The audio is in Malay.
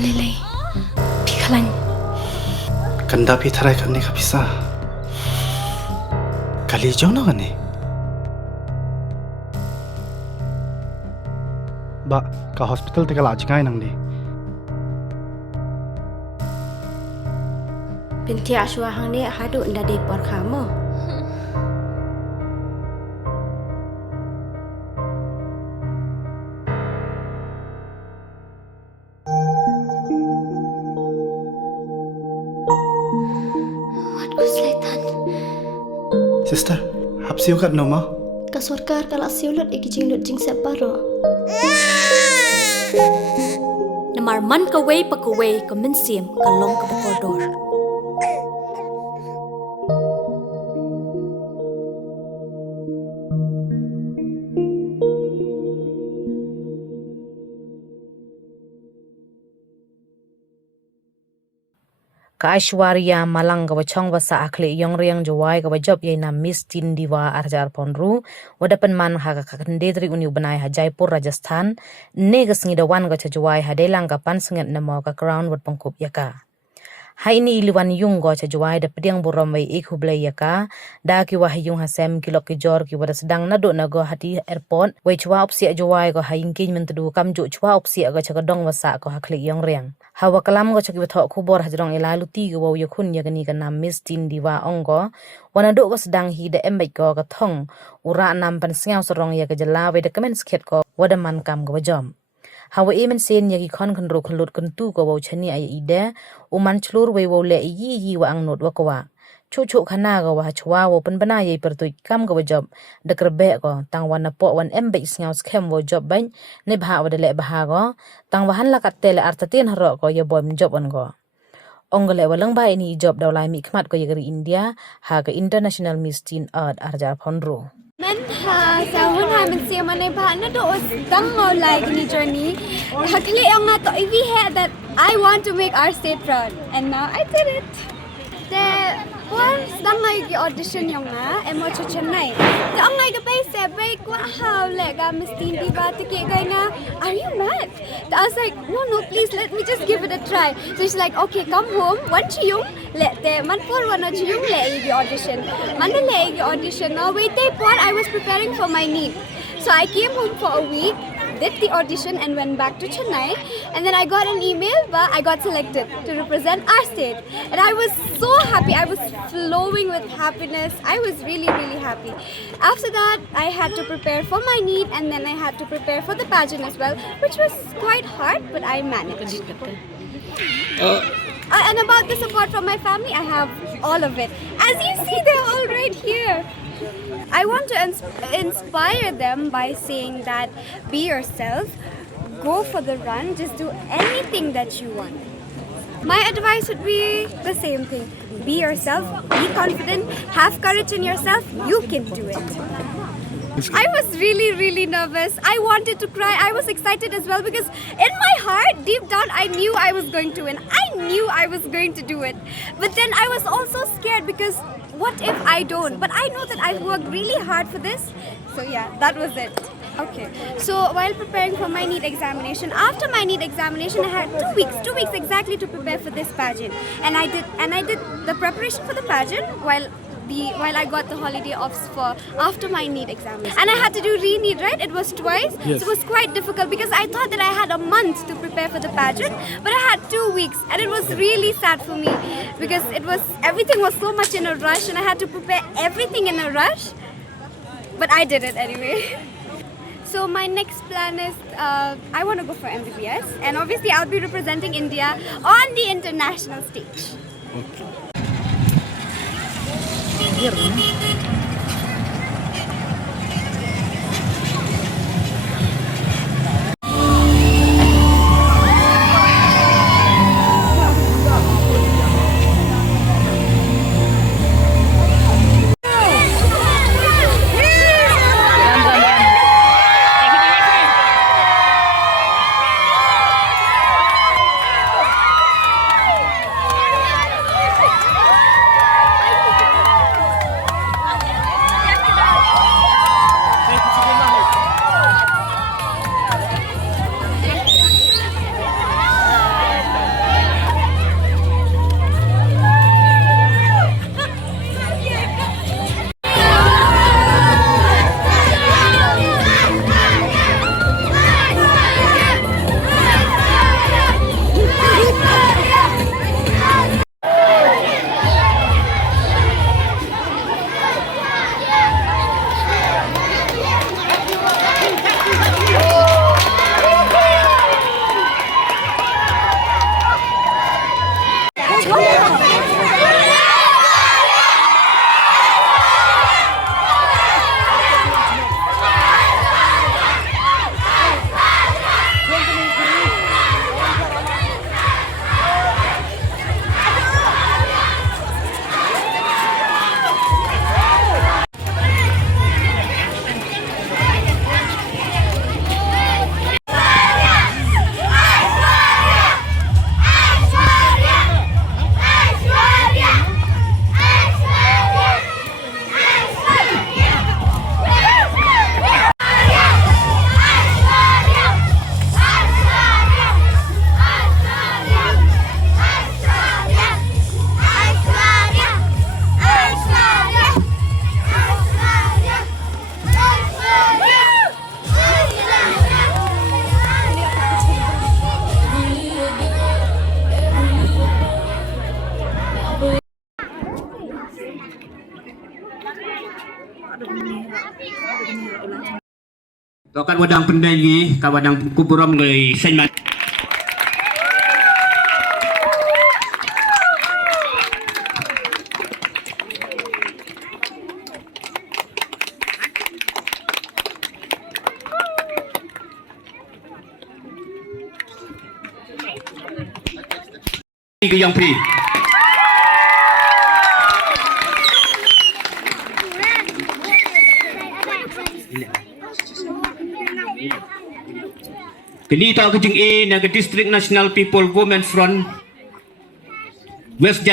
lelai. Pikalan. Kanda pi tharai kan ni kapisa. Kali jauh na kan ni. Ba, ka hospital te kala ajngai nang ni. Binti Ashwa hang ni hadu nda de por kamu. What was laitan? Sister, hap siu kat no ma. Ka sarkar kala siulut ikijing lut jing separo. Namar man ka way pa ka way ka minsim ka long ka koridor. Ka Aishwariya Malang ka wachong wasa akli yong riang Jowai ka wajop yay na Miss Teen Diva arjar ponru wadapan man ha ka kandedri uni banai ha Jaipur Rajasthan ne ka sngidawan ka Jowai ha delang ka pansengat na mo ka crown wat pangkup yaka. Hai ni iliwan yung go cha Jowai da pdiang burom wai ik hublai yaka da ki wah yung hasem kilok ki jor ki wada sedang na do na go hati airport wai chwa opsi Jowai go ha ingkej mentudu kamju chwa opsi ga cha dong wasa ko ha kli yong riang hawa kalam go cha ki thok khubor hajrong ilalu ti go yakun yagani ka nam Miss Teen Diva ongo wana do go sedang hi da embai go ka thong ura nam pan sñiaw sarong ya ka jala wai da kmen skhet ko wada man kam go jom hawa emen sen yagi khon khon ro khlut kun tu ko wo chani ay ide uman chlur we wo le yi wa ang not wa ko wa chu chu khana go wa chwa wo pen bana ye per tu kam go job de krbe go tang wan na po wan embe sngau skhem wo job ban ne bha wa de le bha go tang wa han la kat tele artatin haro go ye bom job on go ongle walang ba ini job dawlai mi khmat ko yegri India ha ga international Miss Teen Art arjar phonro Men ha sa hun ha min siya man ba na do dang mo like ni journey hakli ang na to we had that I want to make our state proud and now I did it the was dang ay audition yung na emo channai the ang ay gabay se break wa how le ga Miss Teen Diva to get going na are you mad I was like no please let me just give it a try so she's like okay come home once you let the man for one of you le audition man le audition now wait they por I was preparing for my need so I came home for a week did the audition and went back to Chennai and then I got an email but I got selected to represent our state and I was so happy I was flowing with happiness I was really happy after that I had to prepare for my need and then I had to prepare for the pageant as well which was quite hard but I managed and about the support from my family I have all of it as you see they're all right here I want to inspire them by saying that be yourself, go for the run, just do anything that you want. My advice would be the same thing. Be yourself, be confident, have courage in yourself, you can do it. I was really nervous. I wanted to cry. I was excited as well because in my heart, deep down, I knew I was going to win. I knew I was going to do it. But then I was also scared because what if I don't? But I know that I've worked really hard for this. So yeah, that was it. Okay. So while preparing for my NEET examination, after my NEET examination, I had 2 weeks exactly to prepare for this pageant. And I did the preparation for the pageant while I got the holiday off for after my NEET examination. And I had to do re-NEET, right? It was twice. Yes. So it was quite difficult because I thought that I had a month to prepare for the pageant, but I had 2 weeks, and it was really sad for me because everything was so much in a rush, and I had to prepare everything in a rush. But I did it anyway. So my next plan is I want to go for MBBS, and obviously I'll be representing India on the international stage. Okay. kat wadang pendai ni, kat wadang kuburam ngai senman. Ke yang pi. Kini tak kejeng A naga District National People Women Front West Jai